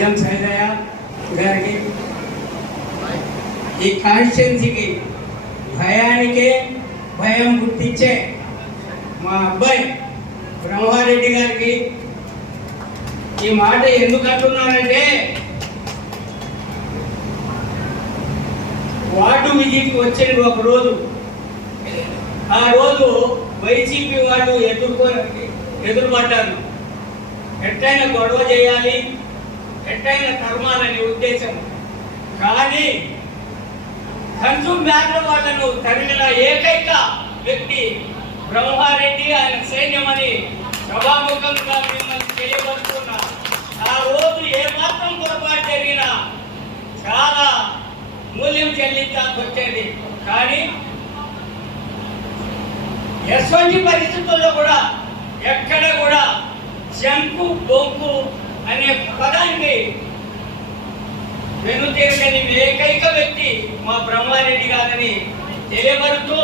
అజ్జం సైదయ్య గారికి ఈ కాన్స్టిట్యున్సీకి భయానికే భయం గుర్తించే మా అబ్బాయి బ్రహ్మారెడ్డి గారికి ఈ మాట ఎందుకు అంటున్నానంటే వార్డు విజిట్ వచ్చింది ఒక రోజు ఆ రోజు వైసీపీ వాళ్ళు ఎదుర్కో ఎదురుపడ్డారు ఎట్లయినా గొడవ చేయాలి ఎట్టైన తరమాలనే ఉద్దేశం. కానీ కన్సూమ్ బ్యాంక్ వాళ్ళను తరిమిన ఏకైక వ్యక్తి బ్రహ్మారెడ్డి ఆయన సైన్యమని సభాముఖంగా మిమ్మల్ని చేయబడుతున్నా. ఆ రోజు ఏ మాత్రం పొరపాటు జరిగినా చాలా మూల్యం చెల్లించాల్సి వచ్చేది. కానీ ఎస్వంటి పరిస్థితుల్లో కూడా ఎక్కడ కూడా శంకు బొంకు అనే పదాన్ని వెనుతిరగని ఏకైక వ్యక్తి మా బ్రహ్మారెడ్డి గారని తెలియబడుతూ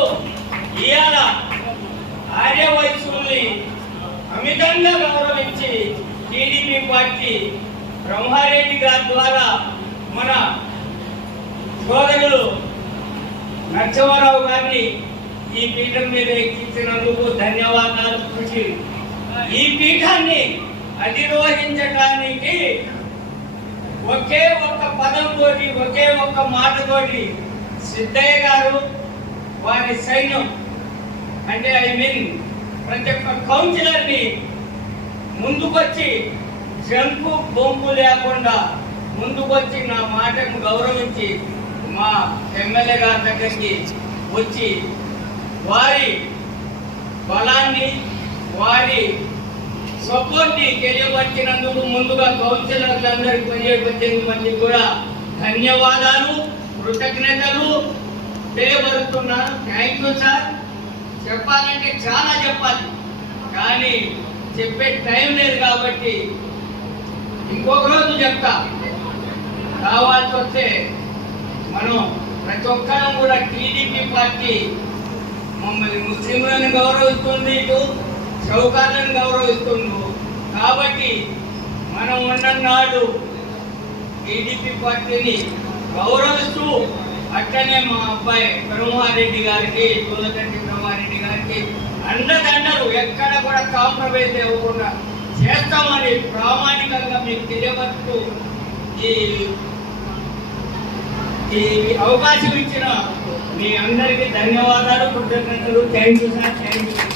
ఇవాళ ఆర్య వయసుల్ని అమితంగా గౌరవించి టీడీపీ పార్టీ బ్రహ్మారెడ్డి గారి ద్వారా మన సోదరులు నరసింహారావు గారిని ఈ పీఠం మీద ఎక్కించినందుకు ధన్యవాదాలు కృషి. ఈ పీఠాన్ని అధిరోహించటానికి ఒకే ఒక్క పదంతో ఒకే ఒక్క మాటతోటి సిద్ధయ్య గారు వారి సైన్యం అంటే ఐ మీన్ ప్రతి ఒక్క కౌన్సిలర్ని ముందుకొచ్చి జంకు బొంకు లేకుండా ముందుకొచ్చి నా మాటను గౌరవించి మా ఎమ్మెల్యే గారి దగ్గరికి వచ్చి వారి బలాన్ని వారి సపోర్ట్ని తెలియపరిచినందుకు ముందుగా కౌన్సిలర్లందరికీ పనిచేయబడిన మంది కూడా ధన్యవాదాలు కృతజ్ఞతలు తెలియపరుస్తున్నాను. థ్యాంక్ యూ సార్ చెప్పాలంటే చాలా చెప్పాలి. కానీ చెప్పే టైం లేదు కాబట్టి ఇంకొక రోజు చెప్తా. కావాల్సి వస్తే మనం ప్రతి ఒక్కరం కూడా టీడీపీ పార్టీ మమ్మల్ని ముస్లింలను గౌరవిస్తుంది ఇటు. చౌకాలను గౌరవిస్తుండు. కాబట్టి మనం ఉన్ననాడు టీడీపీ పార్టీని గౌరవిస్తూ అట్లనే మా అబ్బాయి బ్రహ్మారెడ్డి గారికి కులగంటి బ్రహ్మారెడ్డి గారికి అండదండలు ఎక్కడ కూడా కాంప్రమైజ్ ఇవ్వకుండా చేస్తామని ప్రామాణికంగా మీకు తెలియపరుస్తూ ఈ ఈ అవకాశం ఇచ్చిన మీ అందరికీ ధన్యవాదాలు కృతజ్ఞతలు. Thank you sir thank you.